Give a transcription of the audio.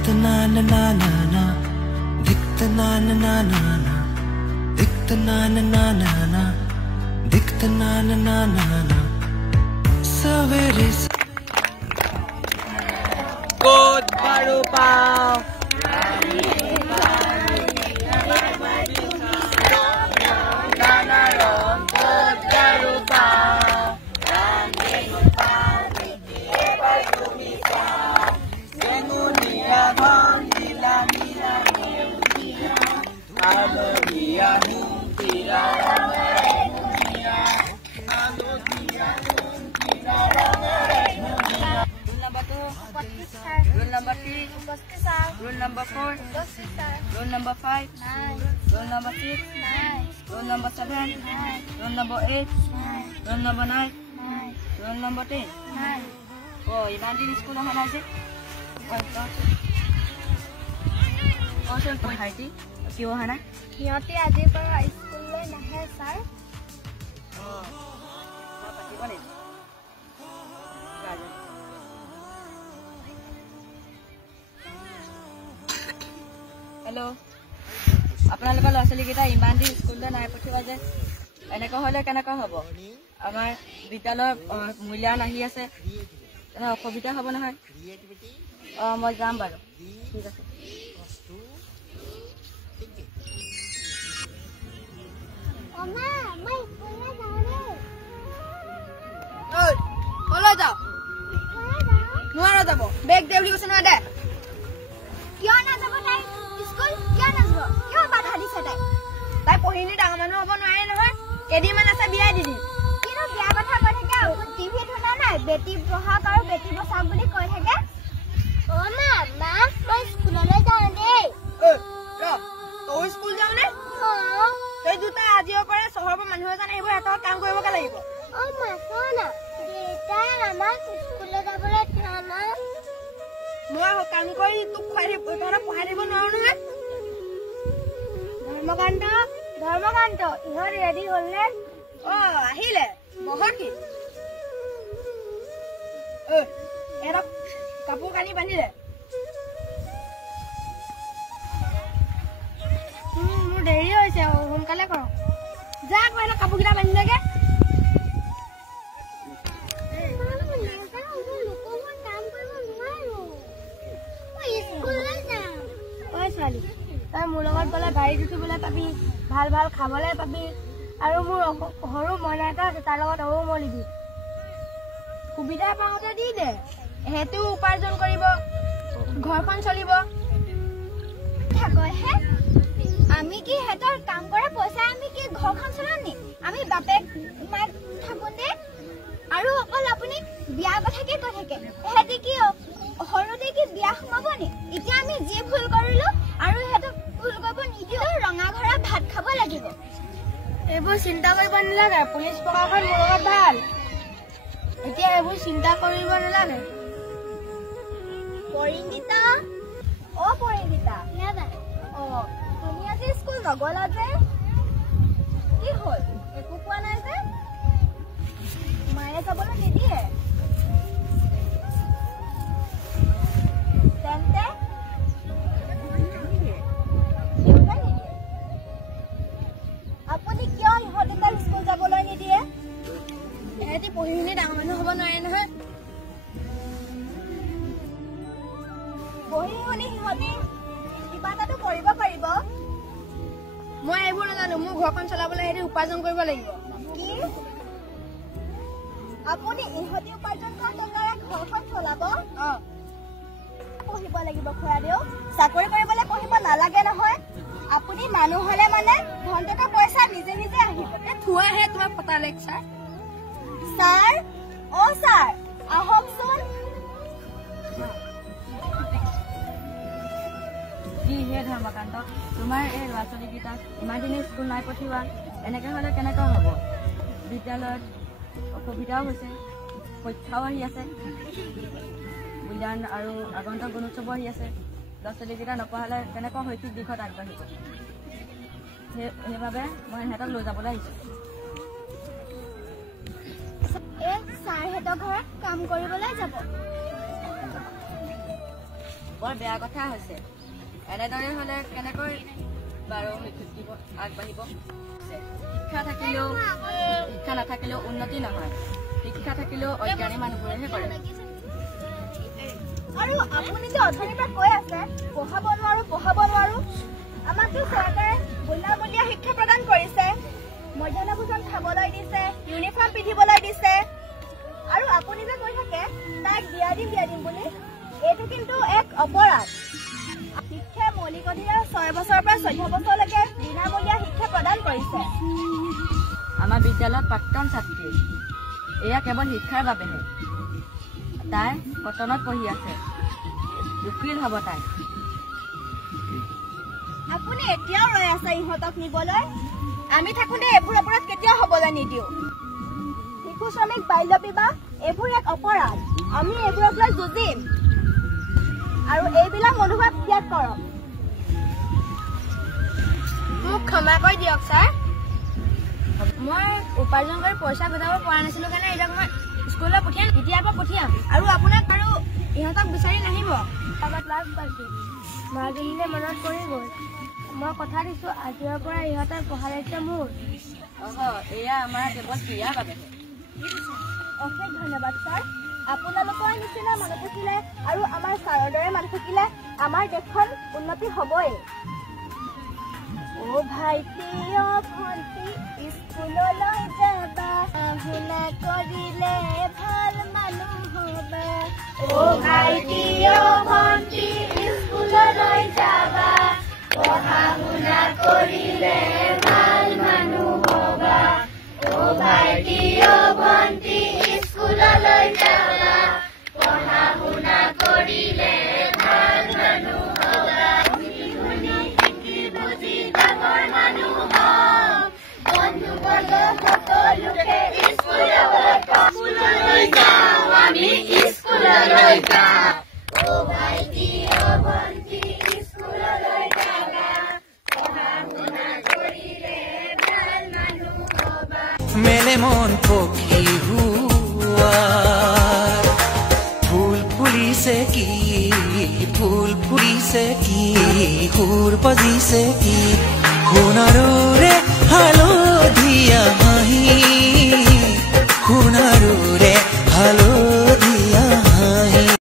दिखता ना ना ना ना ना दिखता ना ना ना ना ना दिखता ना ना ना ना ना दिखता ना ना ना ना ना सवेरे Good Barupao. Rule number 3, rule number 4, rule number 5, rule number 6, rule number 7, rule number 8, rule number 9, rule number 10. Oh, ilan din school ang hanasi? Kaushal po Harti, kiyo hana? Hiyati adi para school le nahe sir. Oh, pati ko rin. Hello. আপোনালোকৰ ল'ৰা ছোৱালীকেইটা ইমান দিন স্কুললৈ নাই পঠিওৱা যে এনেকুৱা হ'লে কেনেকুৱা হ'ব? আমাৰ বিদ্যালয়ৰ মূল্যায়ন আহি আছে, তেনে অসুবিধা হ'ব নহয়। মই যাম বাৰু, ঠিক আছে। ক'লৈ যাওঁ? নোৱাৰা যাব, বেগ দে বুলি কৈছে নহয় দে। কিয় নাযাব তাই স্কুল? কিয় নাযাব? কিয় বাধা দিছে তাই? তাই পঢ়িলি ডাঙৰ মানুহ হ'ব নোৱাৰে নহয়, কেইদিনমান আছে বিয়াই দি দিম। কিন্তু বিয়া কথা কৈ থাকে আৰু টিভিত শুনা নাই বেটি পঢ়াওক আৰু বেটি বচাওক বুলি কৈ থাকে। মা মই স্কুললৈ যাওঁ দেই। তই স্কুল যাওঁ নে? তই দুটা আজিৰ পৰা চহৰৰ পৰা মানুহ এজন আহিব, সিহঁতৰ কাম কৰিবগে লাগিব। মা চোৱা দেউতাই আমাক স্কুললৈ যাবলৈ দিয়া নাই। মই কাম কৰি তোক খুৱাই দিব, তহঁতক পঢ়াই দিব নোৱাৰো নহয়। ধৰ্মকান্ত ইহঁত ৰেডি হ'ল নে? আহিলে বহকি এহঁতক কাপোৰ কানি বান্ধিলে। মোৰ দেৰি হৈছে, সোনকালে কৰ। যা আকৌ এনে কাপোৰকেইটা বান্ধিলেগে। ছোৱালী, তই মোৰ লগত গ'লে গাড়ীত উঠিবলৈ পাবি, ভাল ভাল খাবলৈ পাবি, আৰু মোৰ সৰু মইনা এটা আছে, তাৰ লগত আৰু মলিবি। সুবিধা পাওঁতে দি দে, সিহঁতেও উপাৰ্জন কৰিব, ঘৰখন চলিব। আমি কি সিহঁতৰ কাম কৰা পইচা আমি কি ঘৰখন চলাম নি? আমি বাপেক মাক থাকোতে আৰু অকল আপুনি বিয়া কথাকে কৈ থাকে। সিহঁতে কি সৰুতে কি বিয়া সোমাব নি? এতিয়া আমি যি ভুল কৰিলো আৰু সিহঁতক ভুল কৰিব নিদিও, ৰঙা ঘৰত ভাত খাব লাগিব। এইবোৰ চিন্তা কৰিব নালাগে, পুলিচ প্ৰশাসন মোৰ লগত ভাল, এতিয়া এইবোৰ চিন্তা কৰিব নালাগে। পৰিণীতা, পৰিণীতা, তুমি আজি স্কুল নগলা যে? কি হ'ল? একো কোৱা নাই যে? মায়ে যাবলৈ নিদিয়ে? তেন্তে আপুনি কিয় ইহঁতে তাই স্কুল যাবলৈ নিদিয়ে? সিহঁতি পঢ়ি শুনি ডাঙৰ মানুহ হ'ব নোৱাৰে নহয়। পঢ়ি শুনি সিহঁতি কিবা এটাতো কৰিব পাৰিব। মই এইবোৰ নাজানো, মোৰ ঘৰখন চলাবলৈ সিহঁতি উপাৰ্জন কৰিব লাগিব। কি? আপুনি ইহঁতি উপাৰ্জন কৰা টকাৰে ঘৰখন চলাব? পঢ়িব লাগিব খুৰাদেউ, চাকৰি কৰিবলৈ পঢ়িব নালাগে নহয়। আপুনি মানুহ হলে মানে ধন টকা পইচা নিজে নিজে আহিব। থোৱাহে তোমাৰ ফটা লেকচাৰ। ছাৰ, ছাৰ আহকচোন। কি হে ধৰ্মকান্ত, তোমাৰ এই ল'ৰা ছোৱালীকেইটাক ইমান দিনে স্কুল নাই পঠিওৱা, এনেকে হ'লে কেনেকৈ হ'ব? বিদ্যালয়ত অসুবিধাও হৈছে, পৰীক্ষাও আহি আছে, মূল্যায়ন আৰু আগন্তুক গুণোৎসৱ আহি আছে। ল'ৰা ছোৱালীকেইটা নপঢ়ালে কেনেকৈ শৈক্ষিক দিশত আগবাঢ়িব? সেইবাবে মই সিহঁতক লৈ যাবলৈ আহিছোঁ। ছাৰহঁতৰ ঘৰত কাম কৰিবলৈ যাব। বৰ বেয়া কথা হৈছে। এনেদৰে হ'লে কেনেকৈ বাৰু আগবাঢ়িব? শিক্ষা নাথাকিলেও উন্নতি নহয়, শিক্ষা থাকিলেও অজ্ঞানী মানুহবোৰেহে কৰে। আৰু আপুনি যে অথনিৰ পৰা কৈ আছে পঢ়াব নোৱাৰো, আমাকতো চৰকাৰে বিনামূলীয়া শিক্ষা প্ৰদান কৰিছে, মধ্যাহ্ন ভোজন খাবলৈ দিছে, ইউনিফৰ্ম পিন্ধিবলৈ দিছে, আৰু আপুনি যে কৈ থাকে তাক দিয়া দিম বুলি, এইটো কিন্তু এক অপৰাধ। শিক্ষা মৌলিক অধিকাৰ 6 বছৰৰ পৰা 14 বছৰলৈকে বিনামূলীয়া শিক্ষা প্ৰদান কৰিছে। আমাৰ বিদ্যালয়ত প্ৰাক্তন ছাত্ৰী, এয়া কেৱল শিক্ষাৰ বাবেহে। তাই কটনত পঢ়ি আছে, উকিল হ'ব তাই। আপুনি এতিয়াও ৰৈ আছে ইহঁতক নিবলৈ? আমি থাকোঁতে এইবোৰ অপৰাধ কেতিয়াও হ'বলৈ নিদিওঁ। শিশু শ্ৰমিক, বাল্য বিবাহ এইবোৰ এক অপৰাধ। আমি এইবোৰক লৈ যুঁজিম আৰু এইবিলাক মনোভাৱ ত্যাগ কৰক। মোক ক্ষমা কৰি দিয়ক ছাৰ, মই উপাৰ্জন কৰি পইচা গোটাব পৰা নাছিলো কাৰণে এইবিলাক মই স্কুললৈ পঠিয়াম, এতিয়াৰ পৰা পঠিয়াম। আৰু আপোনাক বাৰু ইহঁতক বিচাৰি নাহিব। লাভ পাইছো, মাজুলীলৈ মনত পৰি গ'ল। মই কথা দিছো আজিৰ পৰা ইহঁতৰ পঢ়া দায়িত্ব মোৰ। এয়া আমাৰ কেৱল ক্ৰীড়াৰ বাবেহে। অশেষ ধন্যবাদ ছাৰ। আপোনালোকৰ নিচিনা মানুহ থাকিলে আৰু আমাৰ ছাৰৰ দৰে মানুহ থাকিলে আমাৰ দেশখন উন্নতি হ'বই। অ' ভাইটি, অ' ভণ্টি, স্কুললৈ যাবা, শুনা কৰিলে ভাল মানুহ হ'বা। অ' ভাইটি, অ' ভণ্টি, স্কুললৈ যাবা, পঢ়া শুনা কৰিলে ভাল মানুহ হ'বা। অ' ভাইটি, অ' ভণ্টি, স্কুললৈ যাবা, পঢ়া শুনা কৰিলে ভাল মানুহ হ'বা। শুনি শিকি বুজি ডাঙৰ মানুহ হ'ম, বন্ধু বৰ্গ সকলোকে স্কুললৈ যাওঁ, আমি স্কুললৈ যাওঁ। অ' ভাইটি, অ' ভণ্টি, স্কুললৈ যাবা, পঢ়া শুনা কৰিলে ভাল মানুহ হ'বা। মেলে মন পক্ষী হোৱাৰ ফুল ফুলিছে কি, সুৰ বাজিছে কি, সোণাৰুৰে হালো